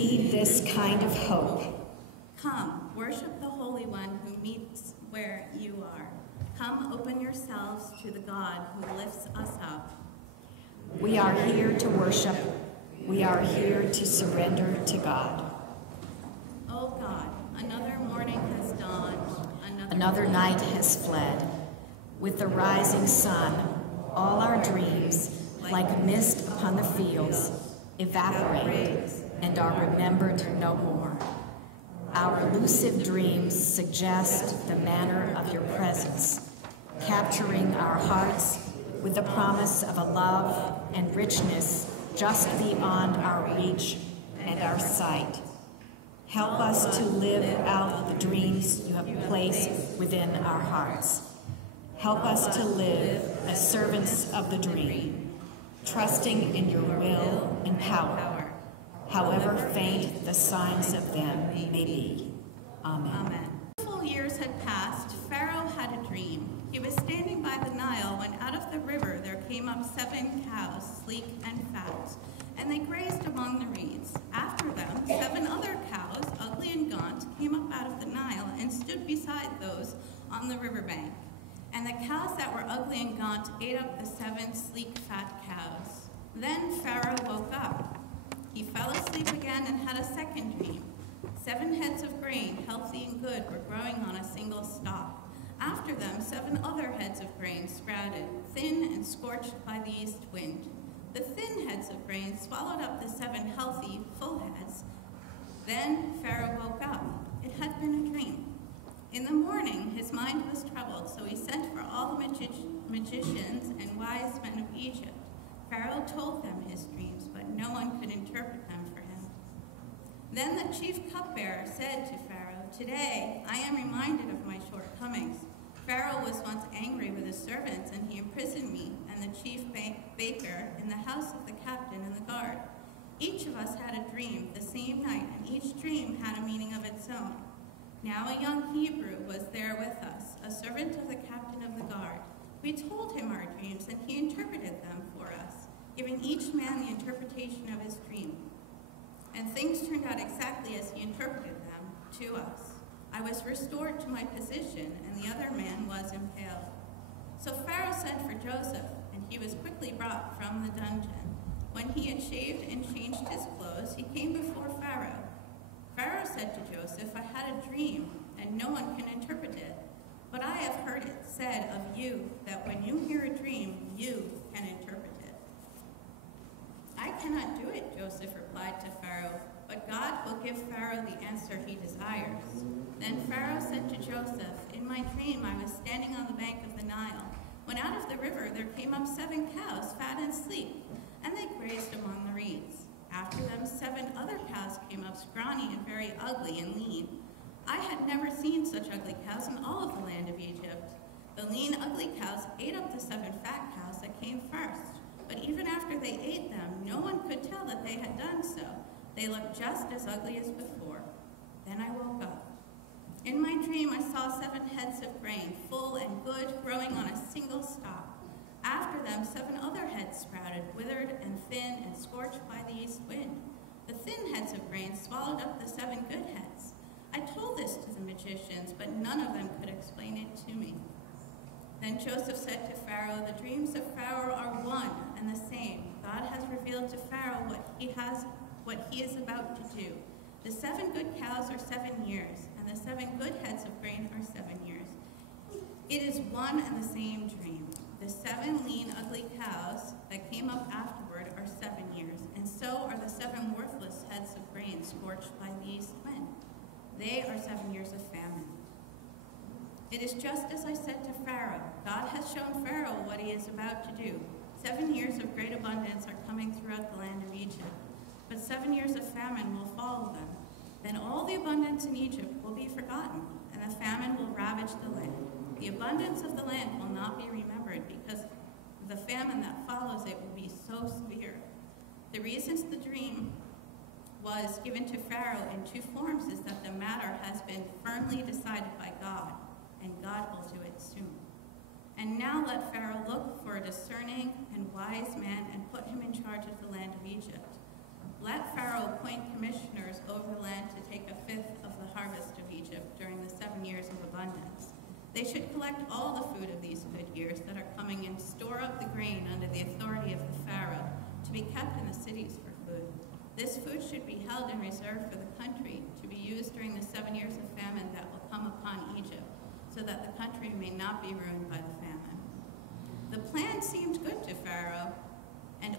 need this kind of hope. Come, worship the Holy One who meets where you are. Come, open yourselves to the God who lifts us up. We are here to worship. We are here to surrender to God. Oh God, another morning has dawned. Another night has fled. With the rising sun, all our dreams, like mist upon the fields, evaporate and are remembered no more. Our elusive dreams suggest the manner of your presence, capturing our hearts with the promise of a love and richness just beyond our reach and our sight. Help us to live out the dreams you have placed within our hearts. Help us to live as servants of the dream, trusting in your will and power, however faint the signs of them may be. Amen. Amen. 2 years had passed. Pharaoh had a dream. He was standing by the Nile when out of the river there came up 7 cows, sleek and fat, and they grazed among the reeds. After them, 7 other cows, ugly and gaunt, came up out of the Nile and stood beside those on the riverbank. And the cows that were ugly and gaunt ate up the 7 sleek, fat cows. Then Pharaoh woke up. He fell asleep again and had a second dream. 7 heads of grain, healthy and good, were growing on a single stalk. After them, 7 other heads of grain sprouted, thin and scorched by the east wind. The thin heads of grain swallowed up the 7 healthy, full heads. Then Pharaoh woke up. It had been a dream. In the morning, his mind was troubled, so he sent for all the magicians and wise men of Egypt. Pharaoh told them his dreams, but no one could interpret them for him. Then the chief cupbearer said to Pharaoh, "Today I am reminded of my shortcomings. Pharaoh was once angry with his servants, and he imprisoned me and the chief baker in the house of the captain and the guard. Each of us had a dream the same night, and each dream had a meaning of its own. Now a young Hebrew was there with us, a servant of the captain of the guard. We told him our dreams, and he interpreted them for us, giving each man the interpretation of his dream. And things turned out exactly as he interpreted them to us. I was restored to my position, and the other man was impaled." So Pharaoh sent for Joseph, and he was quickly brought from the dungeon. When he had shaved and changed his clothes, he came before Pharaoh. Pharaoh said to Joseph, "I had a dream, and no one can interpret it. But I have heard it said of you that when you hear a dream, you can interpret it." "I cannot do it," Joseph replied to Pharaoh, "but God will give Pharaoh the answer he desires." Then Pharaoh said to Joseph, "In my dream I was standing on the bank of the Nile, when out of the river there came up 7 cows, fat and sleek, and they grazed among the reeds. After them 7 other cows came up, scrawny and very ugly and lean. I had never seen such ugly cows in all of the land of Egypt. The lean, ugly cows ate up the 7 fat cows that came first. But even after they ate them, no one could tell that they had done so. They looked just as ugly as before. Then I woke up. In my dream, I saw 7 heads of grain, full and good, growing on a single stalk. After them, 7 other heads sprouted, withered and thin and scorched by the east wind. The thin heads of grain swallowed up the 7 good heads. I told this to the magicians, but none of them could explain it to me." Then Joseph said to Pharaoh, "The dreams of Pharaoh are one and the same. God has revealed to Pharaoh what he is about to do. The 7 good cows are 7 years, and the 7 good heads of grain are 7 years. It is one and the same dream. The 7 lean, ugly cows that came up afterward are 7 years, and so are the 7 worthless heads of grain scorched by the east wind. They are 7 years of famine. It is just as I said to Pharaoh. God has shown Pharaoh what he is about to do. 7 years of great abundance are coming throughout the land of Egypt, but 7 years of famine will follow them. Then all the abundance in Egypt will be forgotten, and the famine will ravage the land. The abundance of the land will not be remembered, because the famine that follows it will be so severe. The reasons the dream was given to Pharaoh in 2 forms is that the matter has been firmly decided by God, and God will do it soon. And now let Pharaoh look for a discerning and wise man and put him in charge of the land of Egypt. Let Pharaoh appoint commissioners over the land to take a fifth of the harvest of Egypt during the 7 years of abundance. They should collect all the food of these good years that are coming and store up the grain under the authority of the Pharaoh to be kept in the cities for food. This food should be held in reserve for the country to be used during the 7 years of famine that will come upon Egypt, so that the country may not be ruined by the famine. The plan seemed good to Pharaoh and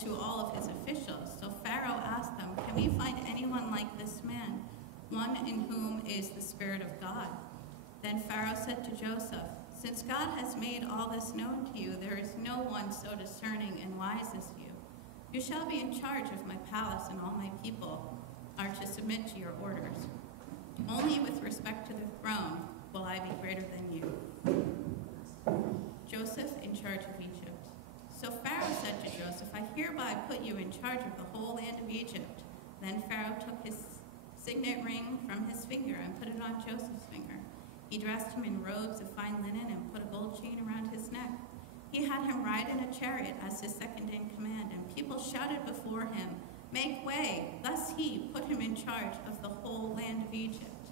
to all of his officials. So Pharaoh asked them, "Can we find anyone like this man, one in whom is the Spirit of God?" Then Pharaoh said to Joseph, "Since God has made all this known to you, there is no one so discerning and wise as you. You shall be in charge of my palace, and all my people are to submit to your orders. Only with respect to the throne will I be greater than you." Joseph in charge of Egypt. So Pharaoh said to Joseph, "I hereby put you in charge of the whole land of Egypt." Then Pharaoh took his signet ring from his finger and put it on Joseph's finger. He dressed him in robes of fine linen and put a gold chain around his neck. He had him ride in a chariot as his second in command, and people shouted before him, "Make way!" Thus he put him in charge of the whole land of Egypt.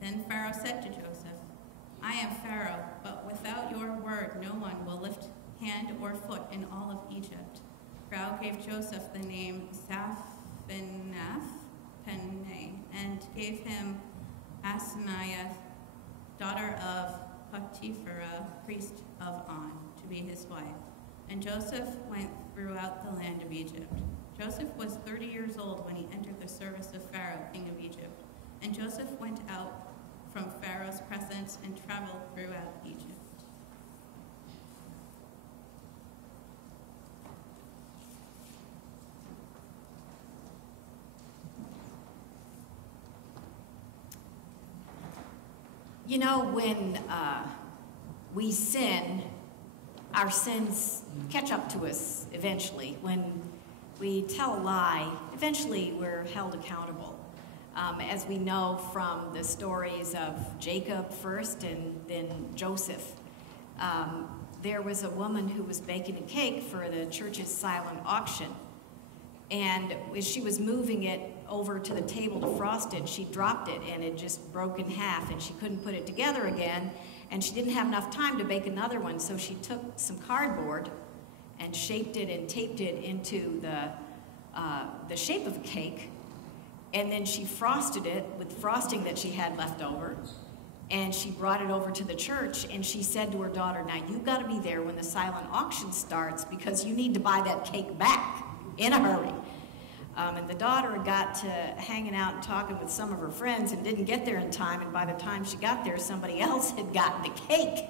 Then Pharaoh said to Joseph, "I am Pharaoh, but without your word no one will lift hand or foot in all of Egypt." Pharaoh gave Joseph the name Zaphenath-Paneah and gave him Asenath, daughter of Potiphera, priest of On, to be his wife. And Joseph went throughout the land of Egypt. Joseph was 30 years old when he entered the service of Pharaoh, king of Egypt. And Joseph went out from Pharaoh's presence and traveled throughout Egypt. You know, when we sin, our sins catch up to us eventually. When we tell a lie, eventually we're held accountable. As we know from the stories of Jacob first and then Joseph. There was a woman who was baking a cake for the church's silent auction. And as she was moving it over to the table to frost it, she dropped it and it just broke in half and she couldn't put it together again. And she didn't have enough time to bake another one, so she took some cardboard and shaped it and taped it into the shape of a cake. And then she frosted it with frosting that she had left over. And she brought it over to the church and she said to her daughter, "Now you've got to be there when the silent auction starts because you need to buy that cake back in a hurry." And the daughter got to hanging out and talking with some of her friends and didn't get there in time, and by the time she got there, somebody else had gotten the cake.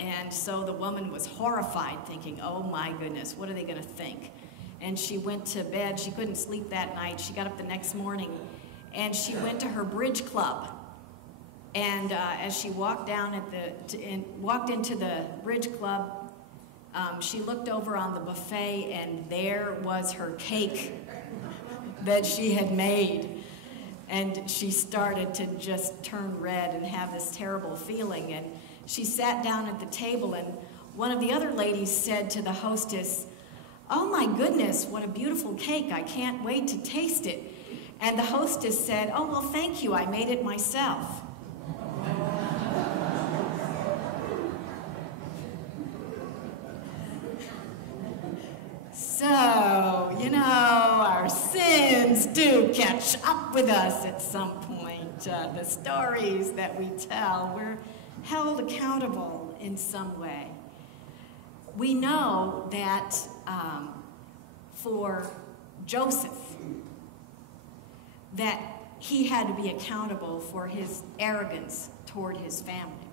And so the woman was horrified, thinking, "Oh my goodness, what are they going to think?" And she went to bed. She couldn't sleep that night. She got up the next morning, and she went to her bridge club. And as she walked down walked into the bridge club, she looked over on the buffet, and there was her cake that she had made. And she started to just turn red and have this terrible feeling. And she sat down at the table, and one of the other ladies said to the hostess, "Oh my goodness, what a beautiful cake. I can't wait to taste it." And the hostess said, "Oh, well, thank you. I made it myself." So, you know, our sins do catch up with us at some point. The stories that we tell, we're held accountable in some way. We know that for Joseph, that he had to be accountable for his arrogance toward his family.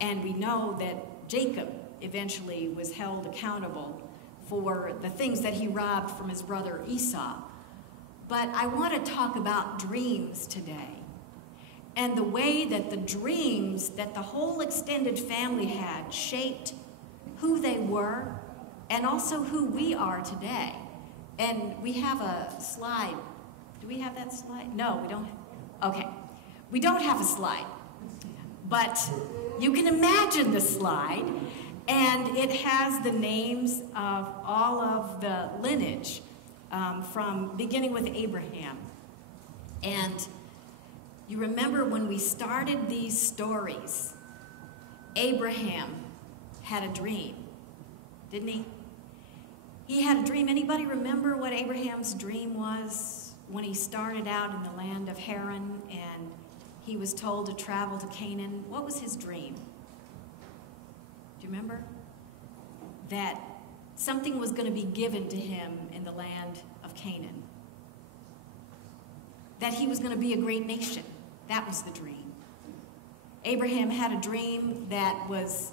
And we know that Jacob eventually was held accountable for the things that he robbed from his brother Esau. But I want to talk about dreams today, and the way that the dreams that the whole extended family had shaped who they were and also who we are today. And we have a slide. Do we have that slide? No, we don't. Okay. We don't have a slide. But you can imagine the slide, and it has the names of all of the lineage from beginning with Abraham. And you remember when we started these stories, Abraham had a dream, didn't he? He had a dream. Anybody remember what Abraham's dream was when he started out in the land of Haran and he was told to travel to Canaan? What was his dream? Do you remember? That something was going to be given to him in the land of Canaan. That he was going to be a great nation. That was the dream. Abraham had a dream that was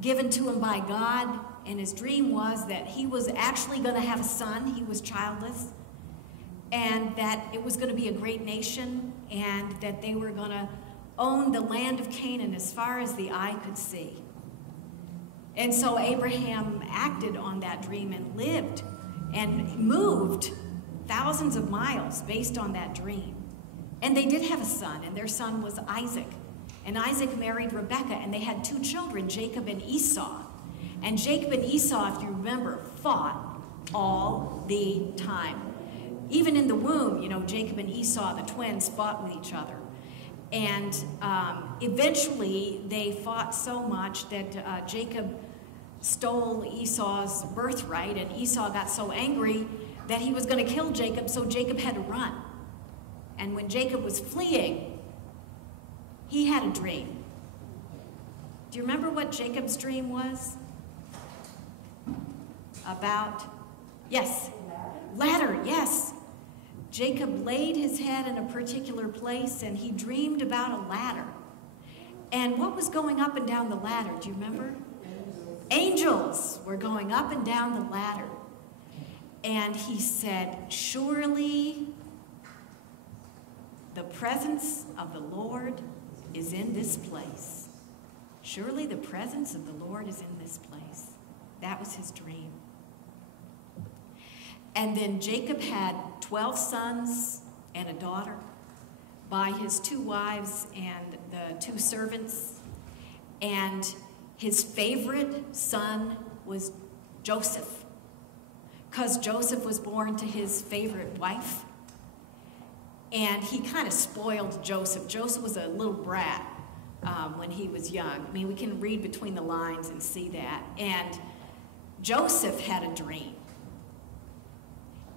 given to him by God, and his dream was that he was actually going to have a son. He was childless, and that it was going to be a great nation, and that they were going to own the land of Canaan as far as the eye could see. And so Abraham acted on that dream and lived and moved thousands of miles based on that dream. And they did have a son, and their son was Isaac. And Isaac married Rebekah, and they had 2 children, Jacob and Esau. And Jacob and Esau, if you remember, fought all the time. Even in the womb, you know, Jacob and Esau, the twins, fought with each other. And eventually, they fought so much that Jacob stole Esau's birthright, and Esau got so angry that he was going to kill Jacob, so Jacob had to run. And when Jacob was fleeing, he had a dream. Do you remember what Jacob's dream was? About, yes, ladder, yes. Jacob laid his head in a particular place and he dreamed about a ladder. And what was going up and down the ladder, do you remember? Angels were going up and down the ladder. And he said, surely the presence of the Lord is in this place. Surely the presence of the Lord is in this place. That was his dream. And then Jacob had 12 sons and a daughter by his 2 wives and the 2 servants. And his favorite son was Joseph, because Joseph was born to his favorite wife. And he kind of spoiled Joseph. Joseph was a little brat when he was young. I mean, we can read between the lines and see that. And Joseph had a dream.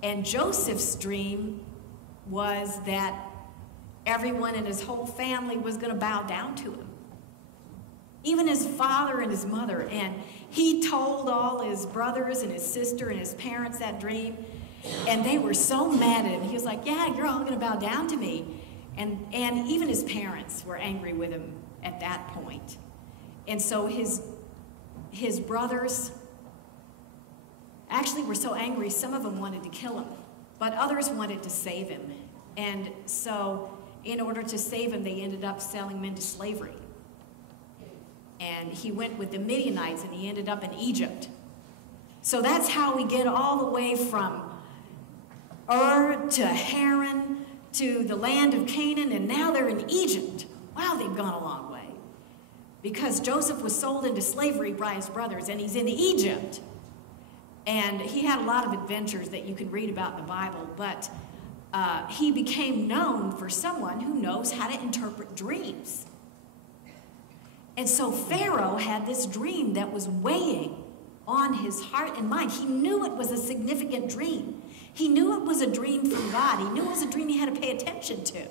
And Joseph's dream was that everyone in his whole family was going to bow down to him. Even his father and his mother. And he told all his brothers and his sister and his parents that dream. And they were so mad at him. He was like, yeah, you're all going to bow down to me. And even his parents were angry with him at that point. And so his brothers actually were so angry, some of them wanted to kill him, but others wanted to save him. And so in order to save him, they ended up selling him into slavery. And he went with the Midianites, and he ended up in Egypt. So that's how we get all the way from Ur to Haran to the land of Canaan, and now they're in Egypt. Wow, they've gone a long way. Because Joseph was sold into slavery by his brothers, and he's in Egypt. And he had a lot of adventures that you can read about in the Bible, but he became known for someone who knows how to interpret dreams. And so Pharaoh had this dream that was weighing on his heart and mind. He knew it was a significant dream. He knew it was a dream from God. He knew it was a dream he had to pay attention to.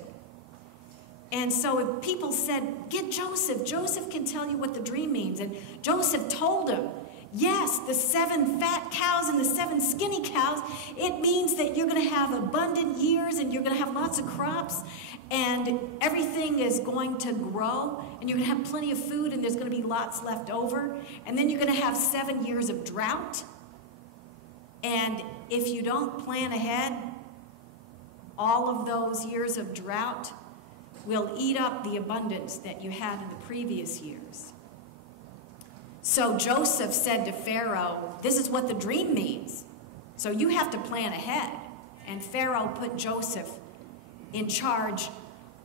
And so if people said, get Joseph. Joseph can tell you what the dream means. And Joseph told him, yes, the 7 fat cows and the 7 skinny cows, it means that you're going to have abundant years and you're going to have lots of crops and everything is going to grow and you're going to have plenty of food and there's going to be lots left over. And then you're going to have 7 years of drought. And if you don't plan ahead, all of those years of drought will eat up the abundance that you had in the previous years. So Joseph said to Pharaoh, this is what the dream means. So you have to plan ahead. And Pharaoh put Joseph in charge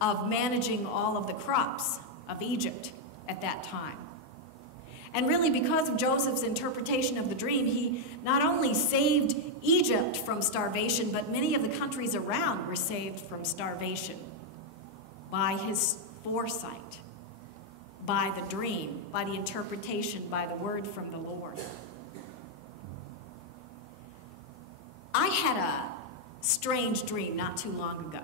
of managing all of the crops of Egypt at that time. And really, because of Joseph's interpretation of the dream, he not only saved Egypt from starvation, but many of the countries around were saved from starvation by his foresight, by the dream, by the interpretation, by the word from the Lord. I had a strange dream not too long ago.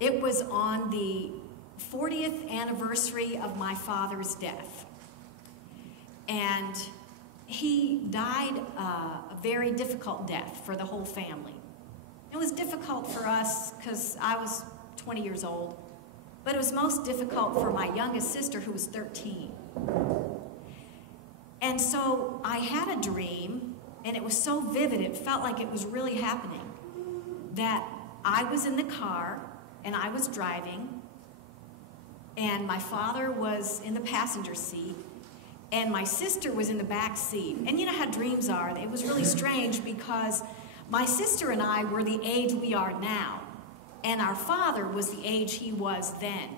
It was on the 40th anniversary of my father's death. And he died a very difficult death for the whole family. It was difficult for us because I was 20 years old, but it was most difficult for my youngest sister, who was 13. And so I had a dream, and it was so vivid, it felt like it was really happening, that I was in the car, and I was driving, and my father was in the passenger seat, and my sister was in the back seat. And you know how dreams are. It was really strange because my sister and I were the age we are now, and our father was the age he was then.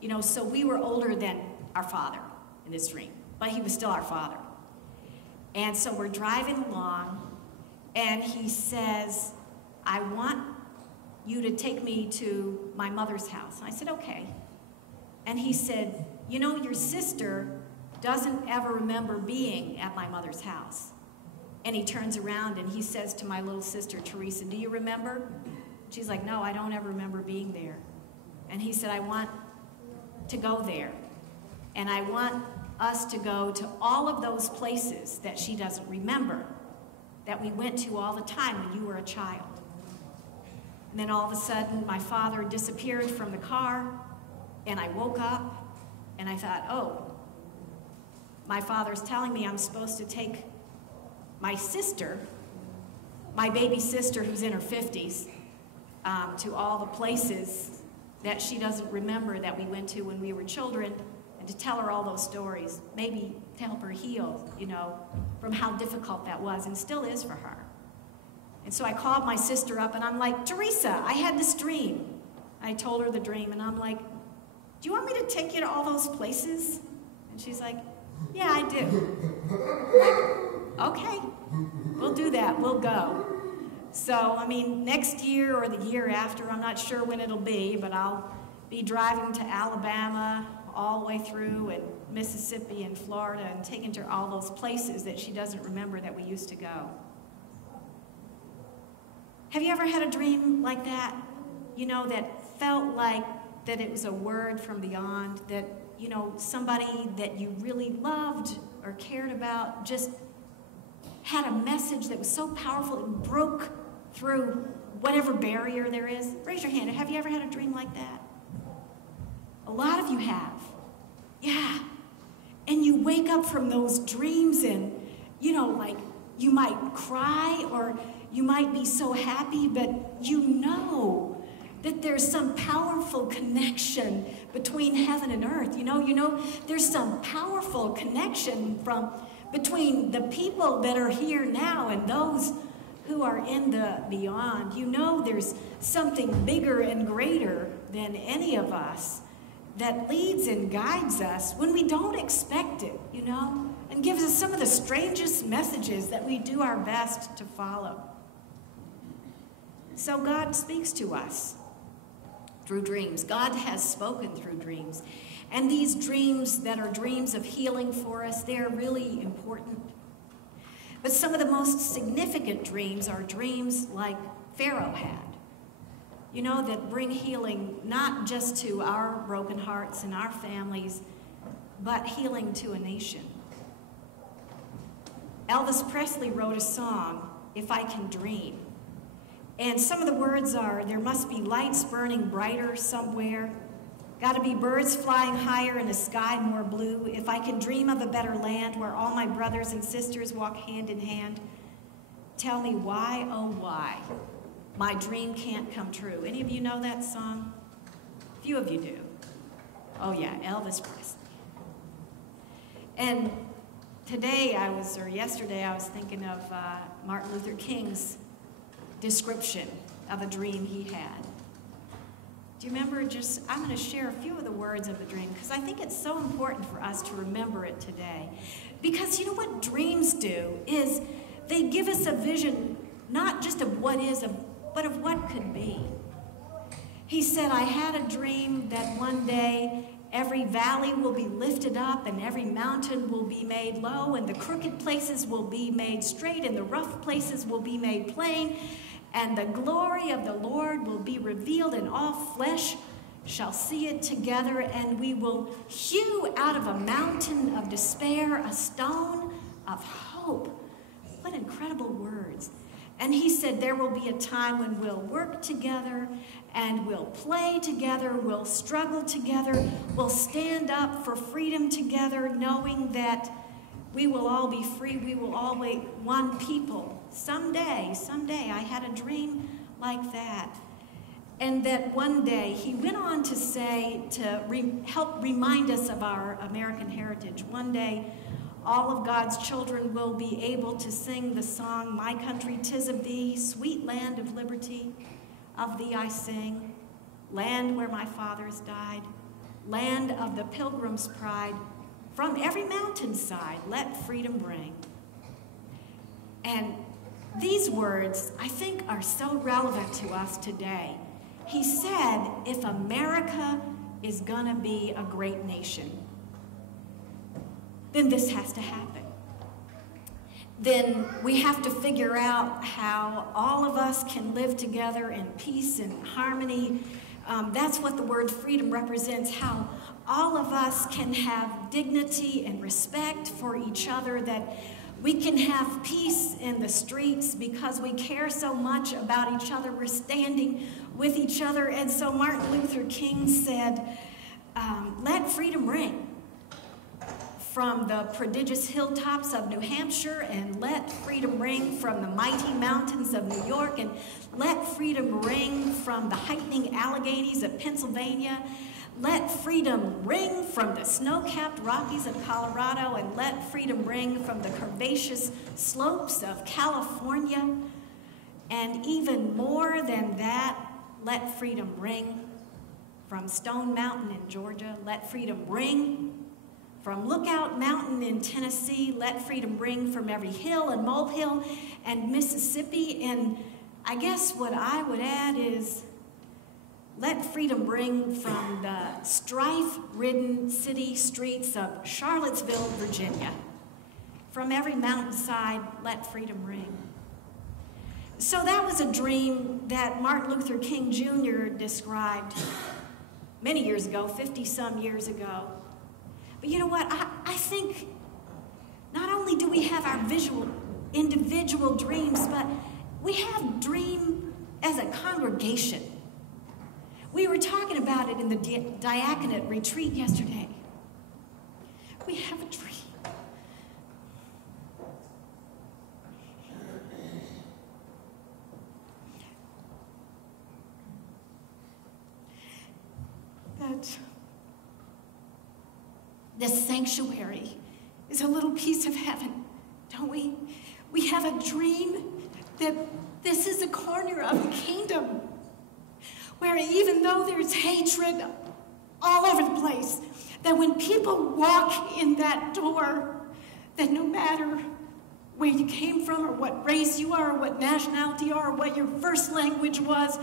You know, so we were older than our father in this dream, but he was still our father. And so we're driving along, and he says, I want you to take me to my mother's house. And I said, okay. And he said, you know, your sister doesn't ever remember being at my mother's house. And he turns around and he says to my little sister, Teresa, do you remember? She's like, no, I don't ever remember being there. And he said, I want to go there. And I want us to go to all of those places that she doesn't remember, that we went to all the time when you were a child. And then all of a sudden, my father disappeared from the car, and I woke up, and I thought, oh, my father's telling me I'm supposed to take my sister, my baby sister who's in her 50s, to all the places that she doesn't remember that we went to when we were children, and to tell her all those stories, maybe to help her heal, you know, from how difficult that was, and still is for her. And so I called my sister up, and I'm like, Teresa, I had this dream. I told her the dream, and I'm like, do you want me to take you to all those places? And she's like, yeah, I do. I'm like, okay, we'll do that, we'll go. So, I mean, next year or the year after, I'm not sure when it'll be, but I'll be driving to Alabama all the way through, and Mississippi and Florida, and taking her all those places that she doesn't remember that we used to go. Have you ever had a dream like that? You know, that felt like that it was a word from beyond, that, you know, somebody that you really loved or cared about just had a message that was so powerful it broke through whatever barrier there is? Raise your hand. Have you ever had a dream like that? A lot of you have. Yeah. And you wake up from those dreams and, you know, like, you might cry or you might be so happy, but you know that there's some powerful connection between heaven and earth. You know, there's some powerful connection between the people that are here now and those who are in the beyond. You know, there's something bigger and greater than any of us that leads and guides us when we don't expect it, you know, and gives us some of the strangest messages that we do our best to follow. So God speaks to us through dreams. God has spoken through dreams. And these dreams that are dreams of healing for us, they're really important. But some of the most significant dreams are dreams like Pharaoh had, you know, that bring healing not just to our broken hearts and our families, but healing to a nation. Elvis Presley wrote a song, If I Can Dream. And some of the words are, there must be lights burning brighter somewhere. Got to be birds flying higher in a sky more blue. If I can dream of a better land where all my brothers and sisters walk hand in hand. Tell me why, oh why, my dream can't come true. Any of you know that song? A few of you do. Oh yeah, Elvis Presley. And yesterday I was thinking of Martin Luther King's description of a dream he had. Do you remember I'm going to share a few of the words of the dream because I think it's so important for us to remember it today. Because you know what dreams do is they give us a vision, not just of what is, but of what could be. He said, I had a dream that one day every valley will be lifted up and every mountain will be made low and the crooked places will be made straight and the rough places will be made plain and the glory of the Lord will be revealed and all flesh shall see it together and we will hew out of a mountain of despair a stone of hope. What incredible words. And he said there will be a time when we'll work together and we'll play together, we'll struggle together, we'll stand up for freedom together, knowing that we will all be free, we will all be one people. Someday, I had a dream like that. And that one day, he went on to say, help remind us of our American heritage. One day, all of God's children will be able to sing the song, My Country 'Tis of Thee, Sweet Land of Liberty, of Thee I sing, land where my fathers died, land of the pilgrim's pride, from every mountainside let freedom ring. And these words, I think, are so relevant to us today. He said, if America is gonna be a great nation, then this has to happen. Then we have to figure out how all of us can live together in peace and harmony. That's what the word freedom represents, how all of us can have dignity and respect for each other, that we can have peace in the streets because we care so much about each other. We're standing with each other. And so Martin Luther King said, let freedom ring from the prodigious hilltops of New Hampshire, and let freedom ring from the mighty mountains of New York, and let freedom ring from the heightening Alleghenies of Pennsylvania. Let freedom ring from the snow-capped Rockies of Colorado, and let freedom ring from the curvaceous slopes of California. And even more than that, let freedom ring from Stone Mountain in Georgia. Let freedom ring from Lookout Mountain in Tennessee. Let freedom ring from every hill and molehill and Mississippi. And I guess what I would add is, let freedom ring from the strife-ridden city streets of Charlottesville, Virginia. From every mountainside, let freedom ring. So that was a dream that Martin Luther King Jr. described many years ago, 50-some years ago. But you know what? I think not only do we have our individual dreams, but we have dream as a congregation. We were talking about it in the diaconate retreat yesterday. We have a dream. That this sanctuary is a little piece of heaven, don't we? We have a dream that this is a corner of the kingdom where even though there's hatred all over the place, that when people walk in that door, that no matter where you came from or what race you are or what nationality you are or what your first language was,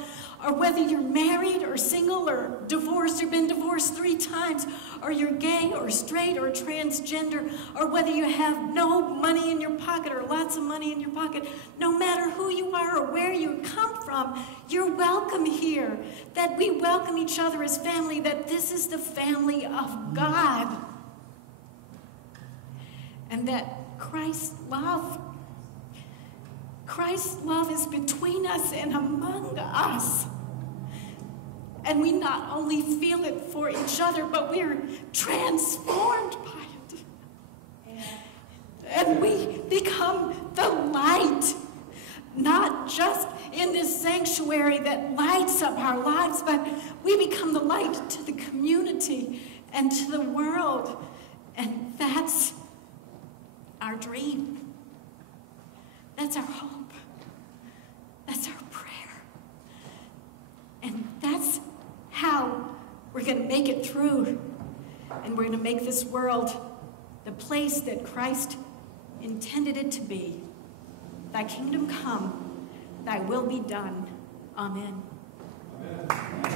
or whether you're married or single or divorced or been divorced 3 times, or you're gay or straight or transgender, or whether you have no money in your pocket or lots of money in your pocket, no matter who you are or where you come from, you're welcome here. That we welcome each other as family, that this is the family of God. And that Christ's love is between us and among us. And we not only feel it for each other, but we're transformed by it. And we become the light, not just in this sanctuary that lights up our lives, but we become the light to the community and to the world. And that's our dream. That's our hope. That's our prayer. And that's how going to make it through, and we're going to make this world the place that Christ intended it to be. Thy kingdom come, thy will be done. Amen. Amen.